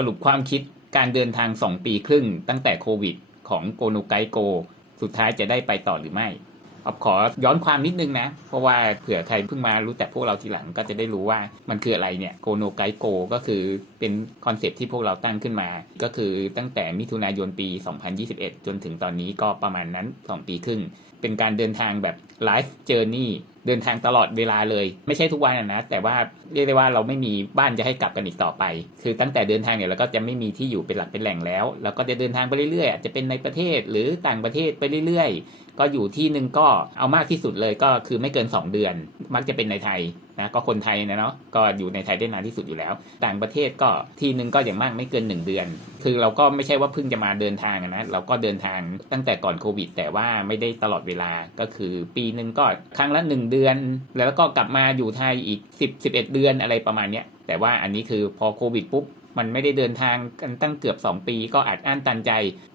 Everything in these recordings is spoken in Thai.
สรุปความคิดการเดินทาง2ปีครึ่งตั้งแต่โควิดของโกโนไกโกสุดท้ายจะได้ไปต่อหรือไม่ขอย้อนความนิดนึงนะเพราะว่าเผื่อใครเพิ่งมารู้จักพวกเราทีหลังก็จะได้รู้ว่ามันคืออะไรเนี่ยโกโนไกโกก็คือเป็นคอนเซปต์ที่พวกเราตั้งขึ้นมาก็คือตั้งแต่มิถุนายนปี 2021 จนถึงตอนนี้ก็ประมาณนั้น2ปีครึ่งเป็นการเดินทางแบบไลฟ์เจอร์นี่เดินทางตลอดเวลาเลยไม่ใช่ทุกวันนะแต่ว่าเรียกได้ว่าเราไม่มีบ้านจะให้กลับกันอีกต่อไปคือตั้งแต่เดินทางเนี่ยเราก็จะไม่มีที่อยู่เป็นหลักเป็นแหล่งแล้วเราก็จะเดินทางไปเรื่อยๆอาจจะเป็นในประเทศหรือต่างประเทศไปเรื่อยๆก็อยู่ที่นึงก็เอามากที่สุดเลยก็คือไม่เกิน2เดือนมักจะเป็นในไทยนะก็คนไทยนะเนาะก็อยู่ในไทยได้นานที่สุดอยู่แล้วต่างประเทศก็ที่นึงก็อย่างมากไม่เกิน1เดือนคือเราก็ไม่ใช่ว่าเพิ่งจะมาเดินทางนะเราก็เดินทางตั้งแต่ก่อนโควิดแต่ว่าไม่ได้ตลอดเวลาก็คือปีนึงก็ครั้งละ1เดือนแล้วก็กลับมาอยู่ไทยอีก11เดือนอะไรประมาณเนี้ยแต่ว่าอันนี้คือพอโควิดปุ๊บมันไม่ได้เดินทางกันตั้งเกือบ2ปีก็อัดอั้นตันใจ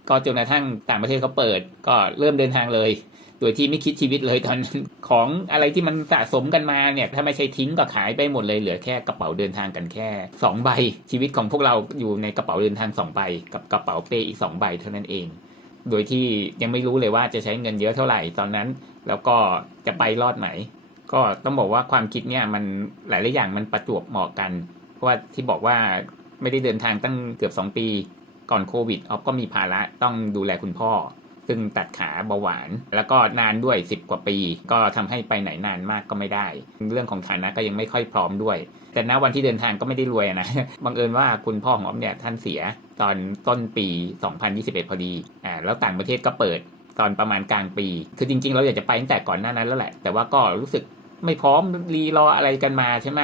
ก็จนกระทั่งต่างประเทศเขาเปิดก็เริ่มเดินทางเลยโดยที่ไม่คิดชีวิตเลยตอนนั้นของอะไรที่มันสะสมกันมาเนี่ยถ้าไม่ใช่ทิ้งก็ขายไปหมดเลยเหลือแค่กระเป๋าเดินทางกันแค่2ใบชีวิตของพวกเราอยู่ในกระเป๋าเดินทาง2ใบกับกระเป๋าเป้อีก2ใบเท่านั้นเองโดยที่ยังไม่รู้เลยว่าจะใช้เงินเยอะเท่าไหร่ตอนนั้นแล้วก็จะไปรอดไหมก็ต้องบอกว่าความคิดเนี่ยมันหลายๆอย่างมันประจวบเหมาะกันเพราะว่าที่บอกว่าไม่ได้เดินทางตั้งเกือบ2ปีก่อนโควิดออฟก็มีภาระต้องดูแลคุณพ่อซึ่งตัดขาเบาหวานแล้วก็นานด้วย10กว่าปีก็ทำให้ไปไหนนานมากก็ไม่ได้เรื่องของฐานะก็ยังไม่ค่อยพร้อมด้วยแต่ณวันที่เดินทางก็ไม่ได้รวยนะบังเอิญว่าคุณพ่อของออฟเนี่ยท่านเสียตอนต้นปี2021พอดีแล้วต่างประเทศก็เปิดตอนประมาณกลางปีคือจริงๆเราอยากจะไปตั้งแต่ก่อนหน้านั้นแล้วแหละแต่ว่าก็รู้สึกไม่พร้อมรีรออะไรกันมาใช่ไหม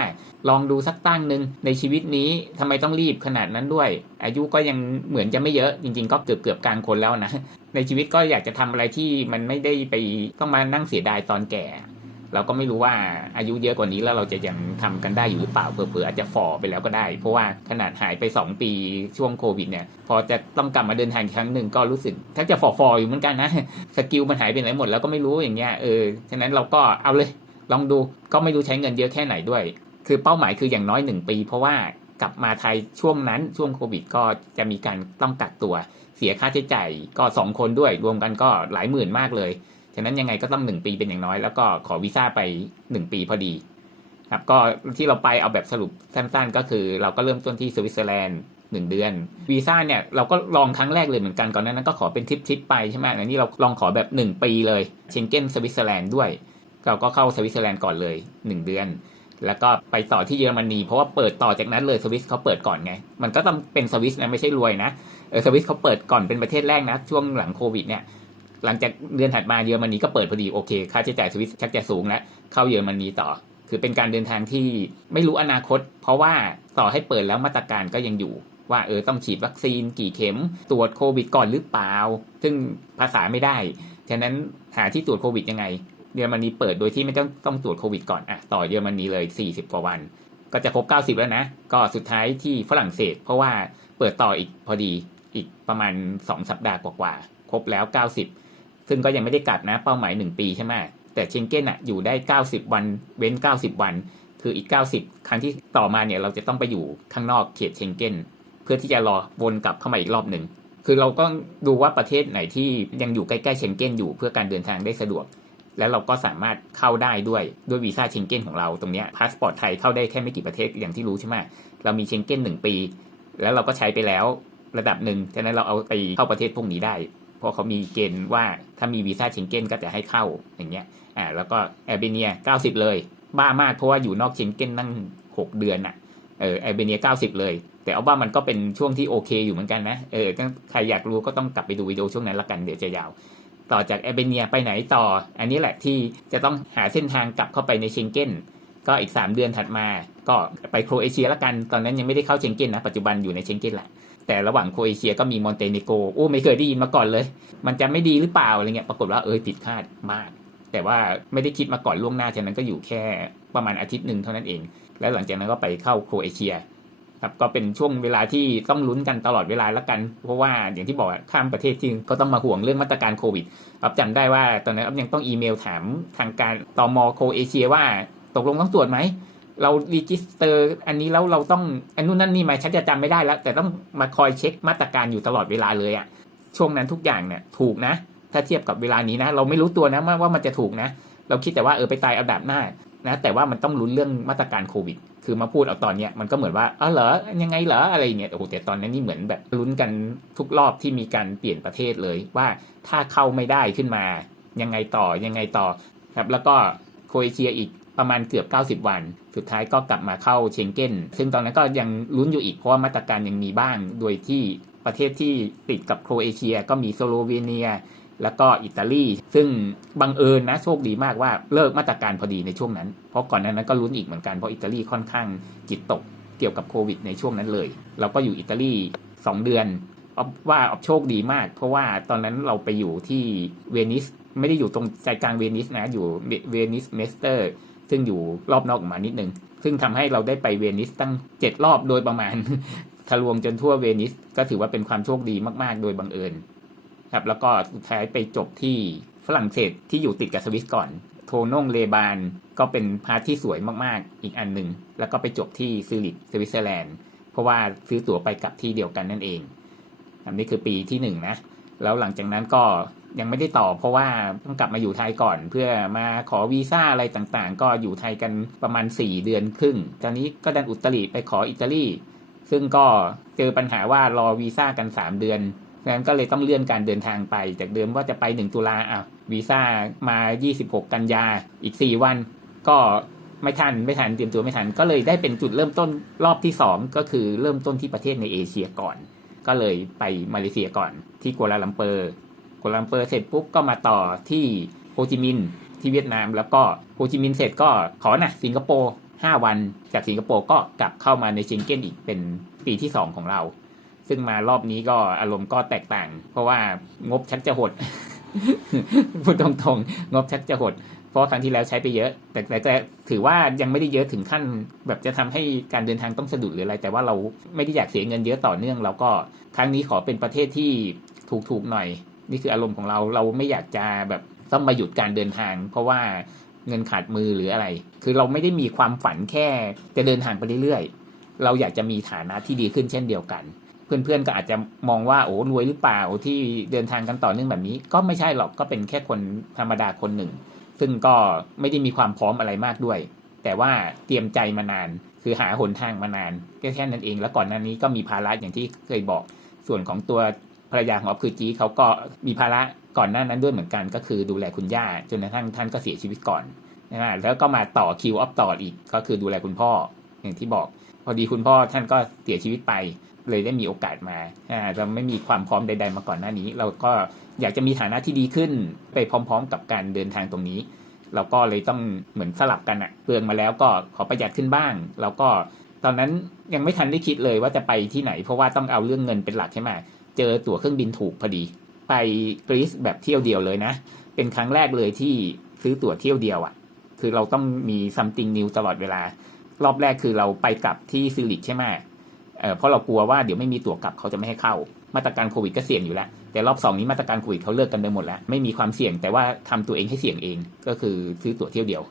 ลองดูสักตั้งนึงในชีวิตนี้ทำไมต้องรีบขนาดนั้นด้วยอายุก็ยังเหมือนจะไม่เยอะจริงๆก็เกือบกลางคนแล้วนะในชีวิตก็อยากจะทำอะไรที่มันไม่ได้ไปต้องมานั่งเสียดายตอนแก่เราก็ไม่รู้ว่าอายุเยอะกว่านี้แล้วเราจะยังทำกันได้อยู่หรือเปล่าเผลอๆอาจจะฝ่อไปแล้วก็ได้เพราะว่าขนาดหายไป2ปีช่วงโควิดเนี่ยพอจะต้องกลับมาเดินทางอีกครั้งหนึ่งก็รู้สึกแทบจะฝ่ออยู่เหมือนกันนะสกิลมันหายไปไหนหมดแล้วก็ไม่รู้อย่างเงี้ยฉะนั้นเราก็เอาเลยลองดูก็ไม่รู้ใช้เงินเยอะแค่ไหนด้วยคือเป้าหมายคืออย่างน้อย1ปีเพราะว่ากลับมาไทยช่วงนั้นช่วงโควิดก็จะมีการต้องกักตัวเสียค่าใช้จ่ายก็2คนด้วยรวมกันก็หลายหมื่นมากเลยฉะนั้นยังไงก็ต้อง1ปีเป็นอย่างน้อยแล้วก็ขอวีซ่าไป1ปีพอดีครับก็ที่เราไปเอาแบบสรุปสั้นๆก็คือเราก็เริ่มต้นที่สวิตเซอร์แลนด์1เดือนวีซ่าเนี่ยเราก็ลองครั้งแรกเลยเหมือนกันก่อนนั้นก็ขอเป็นทริปไปใช่ไหมอันนี้เราลองขอแบบ1ปีเลยเชงเก้นสวิตเซอร์แลนด์ด้วยเราก็เข้าสวิตเซอร์แลนด์ก่อนเลย1เดือนแล้วก็ไปต่อที่เยอรมนีเพราะว่าเปิดต่อจากนั้นเลยสวิสเขาเปิดก่อนไงมันก็ต้องเป็นสวิสนะไม่ใช่รวยนะสวิสเขาเปิดก่อนเป็นประเทศแรกนะช่วงหลังโควิดเนี่ยหลังจากเดือนถัดมาเยอรมนีก็เปิดพอดีโอเคค่าใช้จ่ายสวิสชักจะสูงแล้วเข้าเยอรมนีต่อคือเป็นการเดินทางที่ไม่รู้อนาคตเพราะว่าต่อให้เปิดแล้วมาตรการก็ยังอยู่ว่าต้องฉีดวัคซีนกี่เข็มตรวจโควิดก่อนหรือเปล่าซึ่งภาษาไม่ได้ฉะนั้นหาที่ตรวจโควิดยังไงเยอรมนีเปิดโดยที่ไม่ต้องตรวจโควิดก่อนต่อเยอรมนีเลย40กว่าวันก็จะครบ90แล้วนะก็สุดท้ายที่ฝรั่งเศสเพราะว่าเปิดต่ออีกพอดีอีกประมาณ2สัปดาห์กว่าๆครบแล้ว90ซึ่งก็ยังไม่ได้กลับนะเป้าหมาย1ปีใช่ไหมแต่เชงเก้นอยู่ได้90วันเว้น90วันคืออีก90ครั้งที่ต่อมาเนี่ยเราจะต้องไปอยู่ข้างนอกเขตเชงเก้นเพื่อที่จะรอวนกลับเข้ามาอีกรอบหนึ่งคือเราก็ดูว่าประเทศไหนที่ยังอยู่ใกล้ๆเชงเก้นอยู่เพื่อการเดินทางได้สะดวกแล้วเราก็สามารถเข้าได้ด้วยวีซ่าเชงเก้นของเราตรงนี้พาสปอร์ตไทยเข้าได้แค่ไม่กี่ประเทศอย่างที่รู้ใช่ไหมเรามีเชงเก้น1ปีแล้วเราก็ใช้ไปแล้วระดับหนึ่งฉะนั้นเราเอาไปเข้าประเทศพวกนี้ได้เพราะเขามีเกณฑ์ว่าถ้ามีวีซ่าเชงเก้นก็จะให้เข้าอย่างเงี้ยแล้วก็แอลเบเนีย90เลยบ้ามากเพราะว่าอยู่นอกเชงเก้นนั่ง6เดือนแอลเบเนีย90เลยแต่เอาว่ามันก็เป็นช่วงที่โอเคอยู่เหมือนกันนะใครอยากรู้ก็ต้องกลับไปดูวิดีโอช่วงนั้นละกันเดี๋ยวจะยาวต่อจากแอลเบเนียไปไหนต่ออันนี้แหละที่จะต้องหาเส้นทางกลับเข้าไปในเชงเก้นก็อีก3เดือนถัดมาก็ไปโครเอเชียละกันตอนนั้นยังไม่ได้เข้าเชงเก้นนะปัจจุบันอยู่ในเชงเก้นแหละแต่ระหว่างโครเอเชียก็มีมอนเตเนโกรไม่เคยได้ยินมาก่อนเลยมันจะไม่ดีหรือเปล่าอะไรเงี้ยปรากฏว่าผิดคาดมากแต่ว่าไม่ได้คิดมาก่อนล่วงหน้าฉะนั้นก็อยู่แค่ประมาณอาทิตย์นึงเท่านั้นเองแล้วหลังจากนั้นก็ไปเข้าโครเอเชียครับก็เป็นช่วงเวลาที่ต้องลุ้นกันตลอดเวลาละกันเพราะว่าอย่างที่บอกข้ามประเทศจริงก็ต้องมาห่วงเรื่องมาตรการโควิดจำได้ว่าตอนนั้นยังต้องอีเมลถามทางการตม.โครเอเชียว่าตกลงต้องตรวจไหม เรารีจิสเตอร์อันนี้แล้วเราต้องอันนู้นนั่นนี่มาฉันจะจำไม่ได้แล้วแต่ต้องมาคอยเช็คมาตรการอยู่ตลอดเวลาเลยอะช่วงนั้นทุกอย่างเนี่ยถูกนะถ้าเทียบกับเวลานี้นะเราไม่รู้ตัวนะว่ามันจะถูกนะเราคิดแต่ว่าไปตายเอาดาบหน้านะแต่ว่ามันต้องลุ้นเรื่องมาตรการโควิดคือมาพูดเอาตอนเนี้ยมันก็เหมือนว่าเหรอยังไงเหรออะไรเนี่ยโอ้โหแต่ตอนนั้นนี่เหมือนแบบลุ้นกันทุกรอบที่มีการเปลี่ยนประเทศเลยว่าถ้าเข้าไม่ได้ขึ้นมายังไงต่อครับแล้วก็โครเอเชียอีกประมาณเกือบ90วันสุดท้ายก็กลับมาเข้าเชงเก้นซึ่งตอนนั้นก็ยังลุ้นอยู่อีกเพราะว่ามาตรการยังมีบ้างโดยที่ประเทศที่ติดกับโครเอเชียก็มีสโลเวเนียแล้วก็อิตาลีซึ่งบังเอิญนะโชคดีมากว่าเลิกมาตรการพอดีในช่วงนั้นเพราะก่อนนั้นก็ลุ้นอีกเหมือนกันเพราะอิตาลีค่อนข้างจิตตกเกี่ยวกับโควิดในช่วงนั้นเลยเราก็อยู่อิตาลี2เดือนว่าโชคดีมากเพราะว่าตอนนั้นเราไปอยู่ที่เวนิสไม่ได้อยู่ตรงใจกลางเวนิสนะอยู่เวนิสเมสเตอร์ซึ่งอยู่รอบนอกออกมานิดนึงซึ่งทำให้เราได้ไปเวนิสตั้ง7รอบโดยประมาณ ทะลวงจนทั่วเวนิสก็ถือว่าเป็นความโชคดีมากๆโดยบังเอิญครับแล้วก็สุดท้ายไปจบที่ฝรั่งเศสที่อยู่ติดกับสวิสก่อนโทนงเลบานก็เป็นพาร์ทที่สวยมากๆอีกอันหนึ่งแล้วก็ไปจบที่ซูริคสวิตเซอร์แลนด์เพราะว่าซื้อตั๋วไปกลับที่เดียวกันนั่นเองอันนี้คือปีที่1นะแล้วหลังจากนั้นก็ยังไม่ได้ต่อเพราะว่าต้องกลับมาอยู่ไทยก่อนเพื่อมาขอวีซ่าอะไรต่างๆก็อยู่ไทยกันประมาณ4เดือนครึ่งตอนนี้ก็ดันอุตริไปขออิตาลีซึ่งก็เจอปัญหาว่ารอวีซ่ากัน3เดือนงั้นก็เลยต้องเลื่อนการเดินทางไปจากเดิมว่าจะไป1ตุลาวีซ่ามา26กันยาอีก4วันก็ไม่ทันเตรียมตัวไม่ทันก็เลยได้เป็นจุดเริ่มต้นรอบที่2ก็คือเริ่มต้นที่ประเทศในเอเชียก่อนก็เลยไปมาเลเซียก่อนที่กัวลาลัมเปอร์เสร็จปุ๊บก็มาต่อที่โฮจิมินห์ที่เวียดนามแล้วก็โฮจิมินห์เสร็จก็สิงคโปร์5วันจากสิงคโปร์ก็กลับเข้ามาในเชงเก้นอีกเป็นปีที่2ของเราซึ่งมารอบนี้ก็อารมณ์ก็แตกต่างเพราะว่างบชักจะหด พูดตรงๆงบชักจะหดเพราะครั้งที่แล้วใช้ไปเยอะแต่ถือว่ายังไม่ได้เยอะถึงขั้นแบบจะทำให้การเดินทางต้องสะดุดหรืออะไรแต่ว่าเราไม่ได้อยากเสียเงินเยอะต่อเนื่องเราก็ครั้งนี้ขอเป็นประเทศที่ถูกๆหน่อยนี่คืออารมณ์ของเราไม่อยากจะแบบต้องมาหยุดการเดินทางเพราะว่าเงินขาดมือหรืออะไรคือเราไม่ได้มีความฝันแค่จะเดินทางไปเรื่อยๆเราอยากจะมีฐานะที่ดีขึ้นเช่นเดียวกันเพื่อนๆก็อาจจะมองว่ารวยหรือเปล่าที่เดินทางกันต่อเนื่องแบบนี้ก็ไม่ใช่หรอกก็เป็นแค่คนธรรมดาคนหนึ่งซึ่งก็ไม่ได้มีความพร้อมอะไรมากด้วยแต่ว่าเตรียมใจมานานคือหาหนทางมานานแค่นั้นเองแล้วก่อนหน้านี้ก็มีภาระอย่างที่เคยบอกส่วนของตัวภรรยาของอ๊อฟคือจีเขาก็มีภาระก่อนหน้านั้นด้วยเหมือนกันก็คือดูแลคุณย่าจนกระทั่งท่านก็เสียชีวิตก่อนนะแล้วก็มาต่อคิวออฟต่ออีกก็คือดูแลคุณพ่ออย่างที่บอกพอดีคุณพ่อท่านก็เสียชีวิตไปเลยได้มีโอกาสมาเราไม่มีความพร้อมใดๆมาก่อนหน้านี้เราก็อยากจะมีฐานะที่ดีขึ้นไปพร้อมๆกับการเดินทางตรงนี้เราก็เลยต้องเหมือนสลับกันเปลืองมาแล้วก็ขอประหยัดขึ้นบ้างแล้วก็ตอนนั้นยังไม่ทันได้คิดเลยว่าจะไปที่ไหนเพราะว่าต้องเอาเรื่องเงินเป็นหลักใช่ไหมเจอตั๋วเครื่องบินถูกพอดีไปกรีซแบบเที่ยวเดียวเลยนะเป็นครั้งแรกเลยที่ซื้อตั๋วเที่ยวเดียวคือเราต้องมี something new ตลอดเวลารอบแรกคือเราไปกลับที่ซูริคใช่ไหมเพราะเรากลัวว่าเดี๋ยวไม่มีตั๋วกลับเขาจะไม่ให้เข้ามาตรการโควิดก็เสี่ยงอยู่แล้วแต่รอบ2นี้มาตรการโควิดเขาเลิกกันไปหมดแล้วไม่มีความเสี่ยงแต่ว่าทำตัวเองให้เสี่ยงเองก็คือซื้อตั๋วเที่ยวเดียว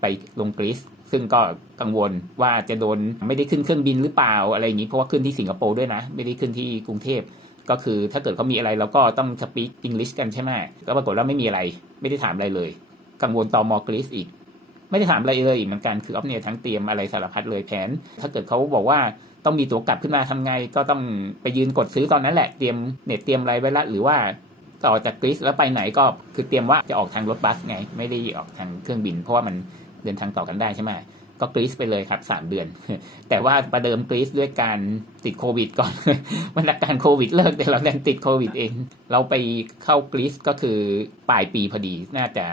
ไปลงกรีซซึ่งก็กังวลว่าจะโดนไม่ได้ขึ้นเครื่องบินหรือเปล่าอะไรอย่างนี้เพราะว่าขึ้นที่สิงคโปร์ด้วยนะไม่ได้ขึ้นที่กรุงเทพก็คือถ้าเกิดเขามีอะไรเราก็ต้องสปีกอังกฤษกันใช่ไหมก็ปรากฏว่าไม่มีอะไรไม่ได้ถามอะไรเลยกังวลตม.กรีซอีกไม่ได้ถามอะไรเลยอีกเหมือนกันคืออ๊อฟเนี่ยทั้งเตรียมอะไรสารพัดเลยแผนถ้าเกิดเขาบอกว่าต้องมีตั๋วกลับขึ้นมาทำไงก็ต้องไปยืนกดซื้อตอนนั้นแหละเตรียมเน็ตเตรียมอะไรไว้ละหรือว่าต่อจากกรีซแล้วไปไหนก็คือเตรียมว่าจะออกทางรถบัสไงไม่ได้ออกทางเครื่องบินเพราะว่ามันเดินทางต่อกันได้ใช่ไหมก็กรีซไปเลยครับ3เดือนแต่ว่าประเดิมกรีซด้วยการติดโควิดก่อนมาตรการโควิดเลิกแต่เราดันติดโควิดเองเราไปเข้ากรีซก็คือปลายปีพอดีน่าจะ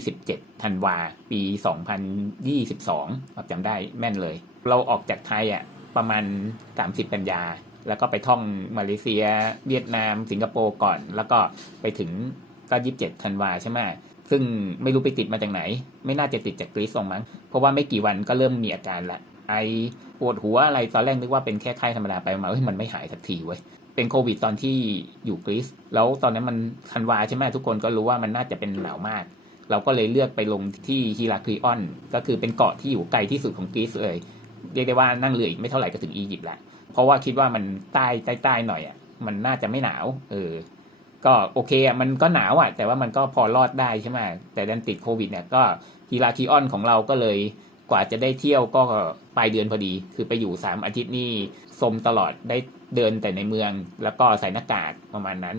27ธันวาปี2022จำได้แม่นเลยเราออกจากไทยประมาณ30กันยาแล้วก็ไปท่องมาเลเซียเวียดนามสิงคโปร์ก่อนแล้วก็ไปถึงก็27ธันวาใช่ไหมซึ่งไม่รู้ไปติดมาจากไหนไม่น่าจะติดจากกรีซส่งมั้งเพราะว่าไม่กี่วันก็เริ่มมีอาการละไอปวดหัวอะไรตอนแรกนึกว่าเป็นแค่ไข้ธรรมดาไปมามันไม่หายสักทีเว้ยเป็นโควิดตอนที่อยู่กรีซแล้วตอนนั้นมันธันวาใช่ไหมทุกคนก็รู้ว่ามันน่าจะเป็นหนาวมาก เราก็เลยเลือกไปลงที่ฮิราคลีออนก็คือเป็นเกาะที่อยู่ไกลที่สุดของกรีซเลยเรียกได้ว่านั่งเรืออีกไม่เท่าไหร่ก็ถึงอียิปต์ละเพราะว่าคิดว่ามันใต้หน่อยมันน่าจะไม่หนาวก็โอเคมันก็หนาวแต่ว่ามันก็พอรอดได้ใช่ไหมแต่ดันติดโควิดเนี่ยก็ฮิราคลีออนของเราก็เลยกว่าจะได้เที่ยวก็ปลายเดือนพอดีคือไปอยู่3อาทิตย์นี่สมตลอดได้เดินแต่ในเมืองแล้วก็ใส่หน้ากากประมาณนั้น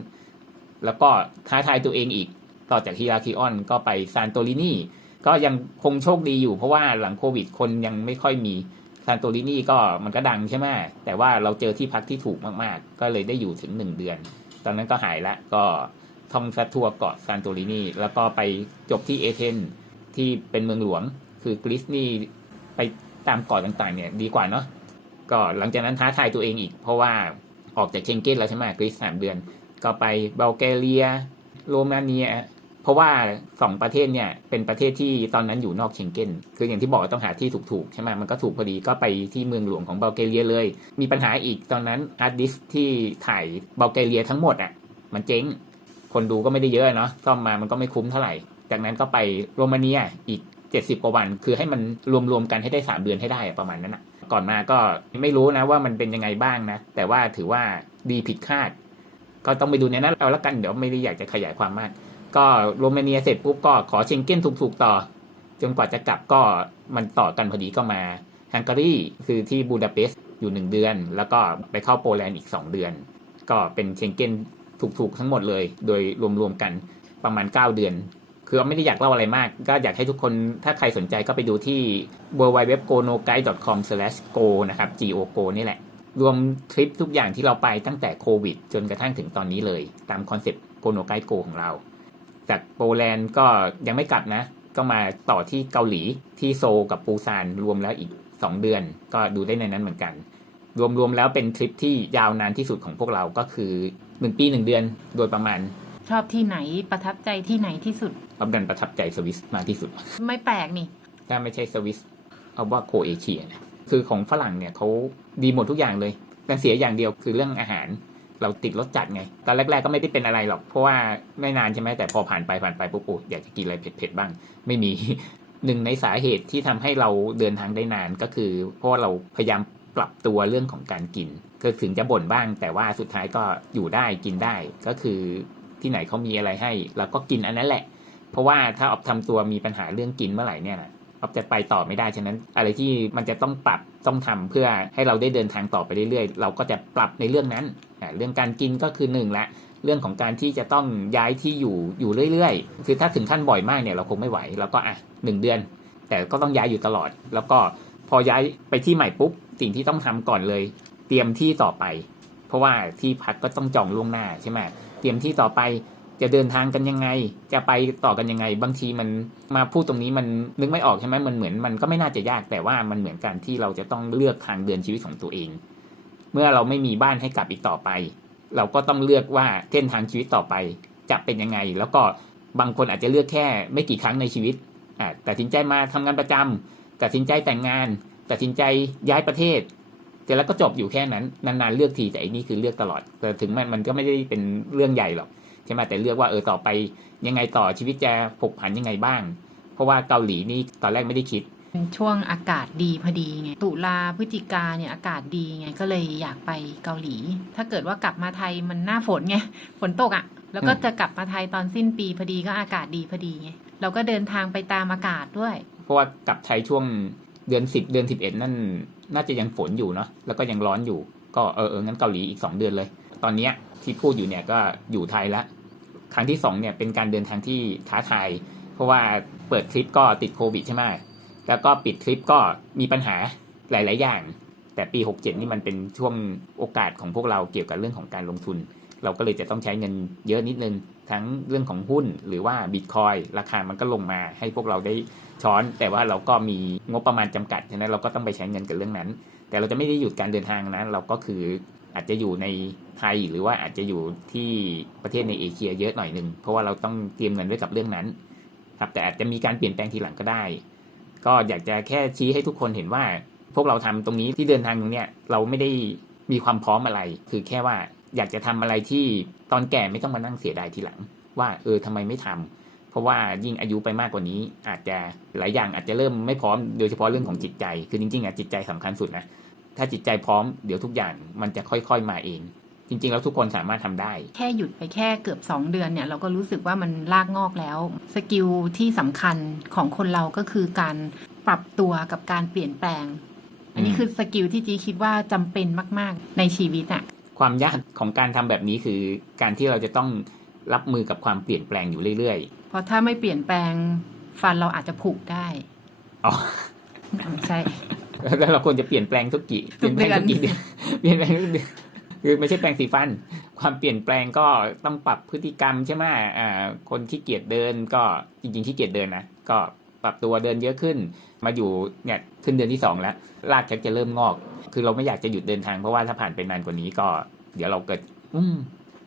แล้วก็ท้าทายตัวเองอีกต่อจากฮิราคลีออนก็ไปซานโตรินีก็ยังคงโชคดีอยู่เพราะว่าหลังโควิดคนยังไม่ค่อยมีซานโตรินีก็มันก็ดังใช่ไหมแต่ว่าเราเจอที่พักที่ถูกมากๆก็เลยได้อยู่ถึง1 เดือนตอนนั้นก็หายละก็ท่องซัดทัวร์เกาะซานโตรินีแล้วก็ไปจบที่เอเธนที่เป็นเมืองหลวงคือกรีซนี่ไปตามเกาะต่างๆเนี่ยดีกว่าเนาะก็หลังจากนั้นท้าทายตัวเองอีกเพราะว่าออกจากเชงเก้นแล้วใช่ไหมกรีซ3 เดือนก็ไปบัลแกเรียโรมาเนียเพราะว่า2ประเทศเนี่ยเป็นประเทศที่ตอนนั้นอยู่นอกเชงเก้นคืออย่างที่บอกต้องหาที่ถูกๆใช่ไหมมันก็ถูกพอดีก็ไปที่เมืองหลวงของบัลแกเรียเลยมีปัญหาอีกตอนนั้นฮาร์ดดิสก์ที่ถ่ายบัลแกเรียทั้งหมดมันเจ๊งคนดูก็ไม่ได้เยอะเนาะซ่อมมามันก็ไม่คุ้มเท่าไหร่จากนั้นก็ไปโรมาเนียอีก70 กว่าวันคือให้มันรวมๆกันให้ได้3 เดือนให้ได้ประมาณนั้นก่อนมาก็ไม่รู้นะว่ามันเป็นยังไงบ้างนะแต่ว่าถือว่าดีผิดคาดก็ต้องไปดูในนั้นเอาละกันเดี๋ยวไม่ได้อยากจะขยายความมากก็โรมาเนียเสร็จปุ๊บก็ขอเชงเก้นถูกๆต่อจนกว่าจะกลับก็มันต่อกันพอดีก็มาฮังการีคือที่บูดาเปสต์อยู่1 เดือนแล้วก็ไปเข้าโปแลนด์อีก2 เดือนก็เป็นเชงเก้นถูกๆทั้งหมดเลยโดยรวมๆกันประมาณ9 เดือนคือไม่ได้อยากเล่าอะไรมากก็อยากให้ทุกคนถ้าใครสนใจก็ไปดูที่ www.gonoguide.com/go นะครับ go นี่แหละรวมทริปทุกอย่างที่เราไปตั้งแต่โควิดจนกระทั่งถึงตอนนี้เลยตามคอนเซ็ปต์ Gono Guide Go ของเราจากโปแลนด์ก็ยังไม่กลับนะก็มาต่อที่เกาหลีที่โซลกับปูซานรวมแล้วอีก2 เดือนก็ดูได้ในนั้นเหมือนกันรวมแล้วเป็นทริปที่ยาวนานที่สุดของพวกเราก็คือ1 ปี 1 เดือนโดยประมาณชอบที่ไหนประทับใจที่ไหนที่สุดดันประทับใจสวิสมากที่สุดไม่แปลกนี่ถ้าไม่ใช่สวิสเอาว่าโครเอเชียคือของฝรั่งเนี่ยเขาดีหมดทุกอย่างเลยแต่เสียอย่างเดียวคือเรื่องอาหารเราติดรสจัดไงตอนแรกๆก็ไม่ได้เป็นอะไรหรอกเพราะว่าไม่นานใช่ไหมแต่พอผ่านไปปุ๊บอยากจะกินอะไรเผ็ดๆบ้างไม่มี หนึ่งในสาเหตุที่ทำให้เราเดินทางได้นานก็คือเพราะเราพยายามปรับตัวเรื่องของการกินก็ถึงจะบ่นบ้างแต่ว่าสุดท้ายก็อยู่ได้กินได้ก็คือที่ไหนเขามีอะไรให้เราก็กินอันนั้นแหละเพราะว่าถ้าออฟทำตัวมีปัญหาเรื่องกินเมื่อไหร่เนี่ยนะออฟจะไปต่อไม่ได้ฉะนั้นอะไรที่มันจะต้องปรับต้องทำเพื่อให้เราได้เดินทางต่อไปเรื่อยๆเราก็จะปรับในเรื่องนั้นเรื่องการกินก็คือ1ละเรื่องของการที่จะต้องย้ายที่อยู่เรื่อยๆคือถ้าถึงขั้นบ่อยมากเนี่ยเราคงไม่ไหวเราก็1 เดือนแต่ก็ต้องย้ายอยู่ตลอดแล้วก็พอย้ายไปที่ใหม่ปุ๊บสิ่งที่ต้องทำก่อนเลยเตรียมที่ต่อไปเพราะว่าที่พักก็ต้องจองล่วงหน้าใช่ไหมเตรียมที่ต่อไปจะเดินทางกันยังไงจะไปต่อกันยังไงบางทีมันมาพูดตรงนี้มันนึกไม่ออกใช่ไหมมันเหมือนมันก็ไม่น่าจะยากแต่ว่ามันเหมือนกันที่เราจะต้องเลือกทางเดินชีวิตของตัวเองเมื่อเราไม่มีบ้านให้กลับอีกต่อไปเราก็ต้องเลือกว่าเส้นทางชีวิตต่อไปจะเป็นยังไงแล้วก็บางคนอาจจะเลือกแค่ไม่กี่ครั้งในชีวิตตัดสินใจมาทำงานประจำตัดสินใจแต่งงานตัดสินใจย้ายประเทศแต่แล้วก็จบอยู่แค่นั้นนานๆเลือกทีแต่อันนี้คือเลือกตลอดแต่ถึงมันก็ไม่ได้เป็นเรื่องใหญ่หรอกใช่ไหมแต่เลือกว่าต่อไปยังไงต่อชีวิตจะผกผันยังไงบ้างเพราะว่าเกาหลีนี่ตอนแรกไม่ได้คิดช่วงอากาศดีพอดีไงตุลาพฤศจิกาเนี่ยอากาศดีไงก็เลยอยากไปเกาหลีถ้าเกิดว่ากลับมาไทยมันหน้าฝนไงฝนตกแล้วก็จะกลับมาไทยตอนสิ้นปีพอดีก็อากาศดีพอดีไงเราก็เดินทางไปตามอากาศด้วยเพราะว่ากลับไทยช่วงเดือน10เดือน11นั่นน่าจะยังฝนอยู่เนาะแล้วก็ยังร้อนอยู่ก็งั้นเกาหลีอีก2 เดือนเลยตอนนี้ที่พูดอยู่เนี่ยก็อยู่ไทยละครั้งที่2เนี่ยเป็นการเดินทางที่ท้าทายเพราะว่าเปิดทริปก็ติดโควิดใช่ไหมแล้วก็ปิดทริปก็มีปัญหาหลายๆอย่างแต่ปี67นี่มันเป็นช่วงโอกาสของพวกเราเกี่ยวกับเรื่องของการลงทุนเราก็เลยจะต้องใช้เงินเยอะนิดนึงทั้งเรื่องของหุ้นหรือว่าบิตคอยน์ราคามันก็ลงมาให้พวกเราได้ช้อนแต่ว่าเราก็มีงบประมาณจำกัดฉะนั้นเราก็ต้องไปใช้เงินกับเรื่องนั้นแต่เราจะไม่ได้หยุดการเดินทางนะเราก็คืออาจจะอยู่ในไทยหรือว่าอาจจะอยู่ที่ประเทศในเอเชียเยอะหน่อยนึงเพราะว่าเราต้องเตรียมเงินไว้กับเรื่องนั้นครับแต่อาจจะมีการเปลี่ยนแปลงทีหลังก็ได้ก็อยากจะแค่ชี้ให้ทุกคนเห็นว่าพวกเราทำตรงนี้ที่เดินทางตรงเนี้ยเราไม่ได้มีความพร้อมอะไรคือแค่ว่าอยากจะทำอะไรที่ตอนแก่ไม่ต้องมานั่งเสียดายทีหลังว่าทำไมไม่ทำ เพราะว่ายิ่งอายุไปมากกว่านี้อาจจะหลายอย่างอาจจะเริ่มไม่พร้อมโดยเฉพาะเรื่องของจิตใจคือจริงๆจิตใจสำคัญสุดนะถ้าจิตใจพร้อมเดี๋ยวทุกอย่างมันจะค่อยๆมาเองจริงๆแล้วทุกคนสามารถทำได้แค่หยุดไปแค่เกือบ2 เดือนเนี่ยเราก็รู้สึกว่ามันรากงอกแล้วสกิลที่สำคัญของคนเราก็คือการปรับตัวกับการเปลี่ยนแปลงอันนี้คือสกิลที่จีคิดว่าจำเป็นมากๆในชีวิตอะความยากของการทำแบบนี้คือการที่เราจะต้องรับมือกับความเปลี่ยนแปลงอยู่เรื่อยๆเพราะถ้าไม่เปลี่ยนแปลงฟันเราอาจจะผุได้อ๋อใช่แล้วเราควรจะเปลี่ยนแปลงทุกกี่เดือนเปลี่ยนแปลงทุกเดือนคือไม่ใช่แปรงสีฟันความเปลี่ยนแปลงก็ต้องปรับพฤติกรรมใช่ไหมคนขี้เกียจเดินก็จริงๆขี้เกียจเดินนะก็ปรับตัวเดินเยอะขึ้นมาอยู่เนี่ยขึ้นเดือนที่2แล้วรากชักจะเริ่มงอกคือเราไม่อยากจะหยุดเดินทางเพราะว่าถ้าผ่านไปนานกว่านี้ก็เดี๋ยวเราเกิด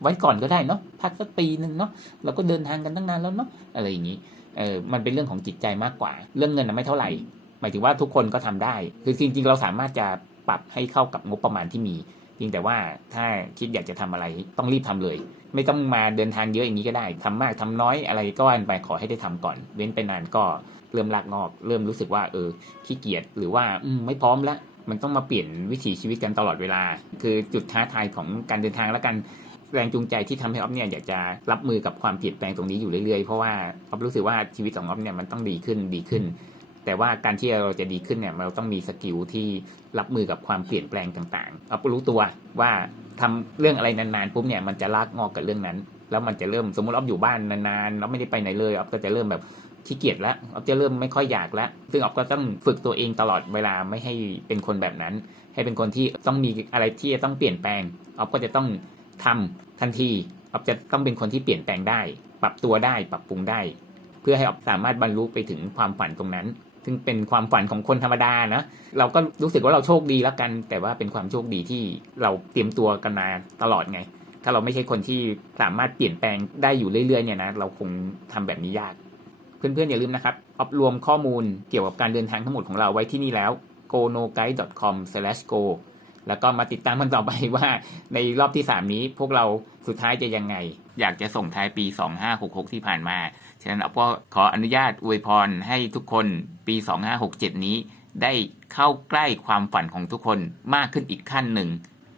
ไว้ก่อนก็ได้เนาะพักสักปีนึงเนาะเราก็เดินทางกันตั้งนานแล้วเนาะอะไรอย่างนี้มันเป็นเรื่องของจิตใจมากกว่าเรื่องเงินนะไม่เท่าไหร่หมายถึงว่าทุกคนก็ทำได้คือจริงๆเราสามารถจะปรับให้เข้ากับงบประมาณที่มีเพียงแต่ว่าถ้าคิดอยากจะทำอะไรต้องรีบทำเลยไม่ต้องมาเดินทางเยอะอย่างนี้ก็ได้ทำมากทำน้อยอะไรก็ว่าไปขอให้ได้ทำก่อนเว้นไปนานก็เริ่มลากงอกเริ่มรู้สึกว่าขี้เกียจหรือว่าไม่พร้อมแล้วมันต้องมาเปลี่ยนวิถีชีวิตกันตลอดเวลาคือจุดท้าทายของการเดินทางและกันแรงจูงใจที่ทำให้อ๊อฟเนี่ยอยากจะรับมือกับความเปลี่ยนแปลงตรงนี้อยู่เรื่อยๆเพราะว่าอ๊อฟรู้สึกว่าชีวิตของอ๊อฟเนี่ยมันต้องดีขึ้นแต่ว่าการที่เราจะดีขึ้นเนี่ยเราต้องมีสกิลที่รับมือกับความเปลี่ยนแปลงต่างๆอ๊อฟรู้ตัวว่าทำเรื่องอะไรนานๆปุ๊บเนี่ยมันจะลากงอกกับเรื่องนั้นแล้วมันจะเริ่มสมมติอ๊อฟอยู่บ้านนานๆอ๊อฟไม่ได้ไปไหนเลยอ๊อฟก็จะเริ่มแบบขี้เกียจแล้วอ๊อฟจะเริ่มไม่ค่อยอยากแล้วซึ่งอ๊อฟก็ต้องฝึกตัวเองตลอดเวลาไม่ให้เป็นคนแบบนั้นให้เป็นคนที่ต้องมีอะไรที่จะต้องเปลี่ยนแปลงอ๊อฟก็จะต้องทำทันทีอ๊อฟจะต้องเป็นคนที่เปลี่ยนแปลงได้ปรับตัวได้ปรับปรุงได้เพื่อให้อ๊อฟสามารถบรรลุไปถึงความฝันตรงนั้นซึ่งเป็นความฝันของคนธรรมดานะเราก็รู้สึกว่าเราโชคดีแล้วกันแต่ว่าเป็นความโชคดีที่เราเตรียมตัวกันมาตลอดไงถ้าเราไม่ใช่คนที่สามารถเปลี่ยนแปลงได้อยู่เรื่อยๆเนี่ยนะเราคงทำแบบนี้ยากเพื่อนๆอย่าลืมนะครับอ๊อฟรวมข้อมูลเกี่ยวกับการเดินทางทั้งหมดของเราไว้ที่นี่แล้ว gonoguide.com/go แล้วก็มาติดตามกันต่อไปว่าในรอบที่3นี้พวกเราสุดท้ายจะยังไงอยากจะส่งท้ายปี2566ที่ผ่านมาฉะนั้นก็ขออนุญาตอวยพรให้ทุกคนปี2567นี้ได้เข้าใกล้ความฝันของทุกคนมากขึ้นอีกขั้นหนึ่ง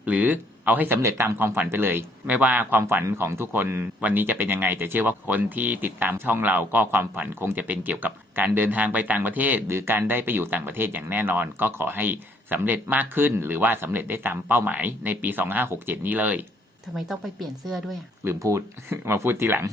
หรือเอาให้สำเร็จตามความฝันไปเลยไม่ว่าความฝันของทุกคนวันนี้จะเป็นยังไงแต่เชื่อว่าคนที่ติดตามช่องเราก็ความฝันคงจะเป็นเกี่ยวกับการเดินทางไปต่างประเทศหรือการได้ไปอยู่ต่างประเทศอย่างแน่นอนก็ขอให้สำเร็จมากขึ้นหรือว่าสำเร็จได้ตามเป้าหมายในปี2567นี้เลยทำไมต้องไปเปลี่ยนเสื้อด้วยลืมพูด มาพูดทีหลัง